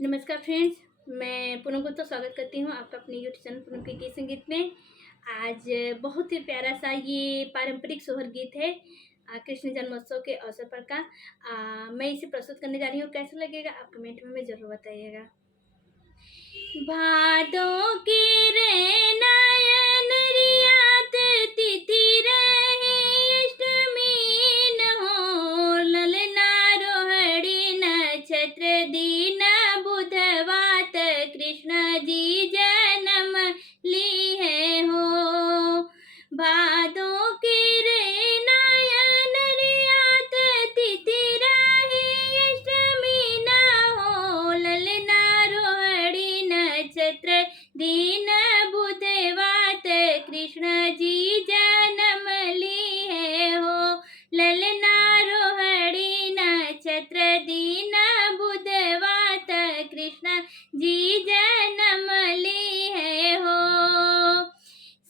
नमस्कार फ्रेंड्स, मैं पूनम गुप्ता स्वागत करती हूँ आपका अपने यूट्यूब चैनल पूनम के गीत संगीत में। आज बहुत ही प्यारा सा ये पारंपरिक सोहर गीत है कृष्ण जन्मोत्सव के अवसर पर का। मैं इसे प्रस्तुत करने जा रही हूँ। कैसा लगेगा आप कमेंट में ज़रूर बताइएगा। भादों की रे नयन रियात तिथि रही अष्टमी न हो, ललना रोहिणी नक्षत्र दीन बुधवात कृष्ण जी जन्म ली है हो। भादों की रे नयन रियात तिथि रही अष्टमी न हो, ललना रोहिणी नक्षत्र दीन बुधवात कृष्ण जी जन्म ली है हो। ललना रोहिणी नक्षत्र दीन बुधवात कृष्ण जी जन्म ली है हो।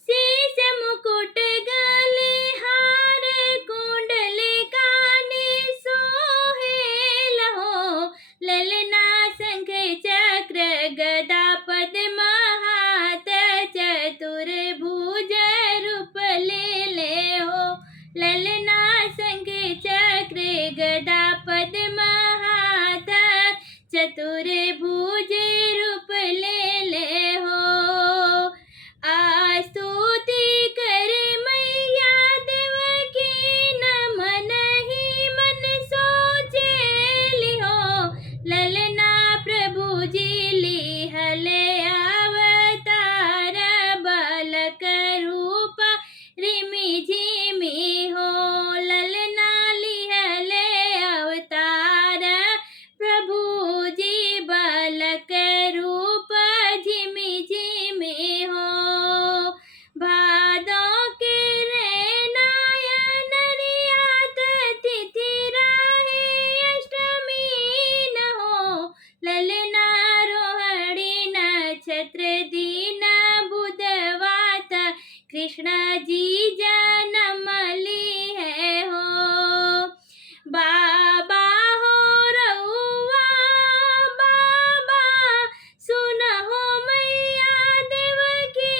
शीश मुकुट गले हार कुंडले काने सोहेल हो, ललना शंख चक्र गदा पद्म हाथ चतुर्भुज रूप ले हो। ललना शंख चक्र गदा पद्म हाथ चतुर्भुज रूप ले हो। स्तुति करे मैया देवकी न मन ही मन सोचेली हो। ललना प्रभु जी ली हले अवतार बालक रूप रिमि झिमि हो। ललना ली हले अवतार प्रभु जी बालक रूप झिमि झिमि हो। भादों के रे नयन रियात तिथि रही अष्टमी न हो, ललना रोहिणी नक्षत्र दीन बुधवात कृष्ण जी जन्म ली है हो। बाबा हो रउआ बाबा सुनहो मैया देवकी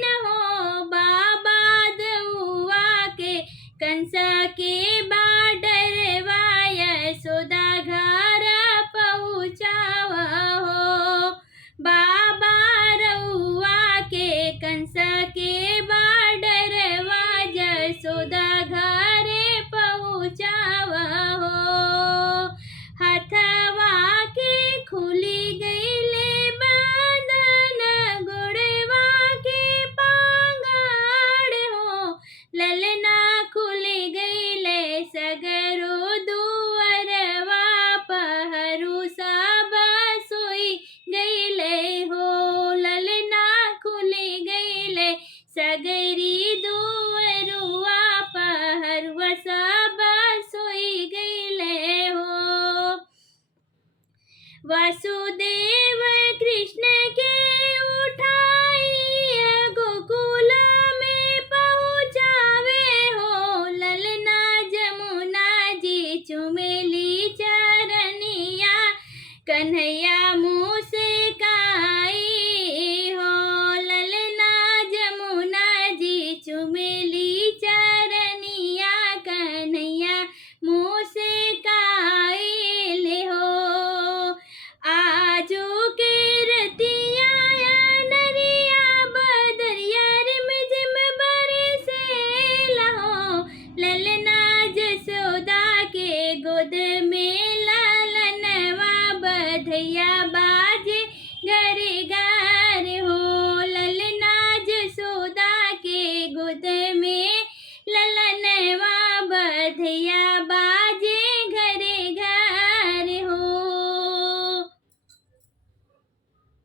न हो। बाबा दउआ के कंस के बाडरवा यशोदा घर पहुँचावा हो। बाबा रउआ के कंस के बाडरवा यशोदा घर पहुँचावा हो। हथवा के खुली गईले बंधन गुड़वा के पांगड़ हो। ललना खुली गईले सगरो दुअरवा पहरू सब सोई गईले हो। ललना खुली गईले सगरी दुअरुआ पहरुआ सब सोई गईले हो। वासुदेव कृष्ण के उठाई गोकुल में पहुँचावे हो। ललना जमुना जी चुमेली चरनिया कन्हैया मुँह से काई हो। ललना जमुना जी चुमेली चरनिया कन्हैया मुँह से काई ले हो। आजू के रतिया नरिया बदरिया रिम झिम बरसे लहो। ललना जसोदा के गोद में लालनवा बधैया बा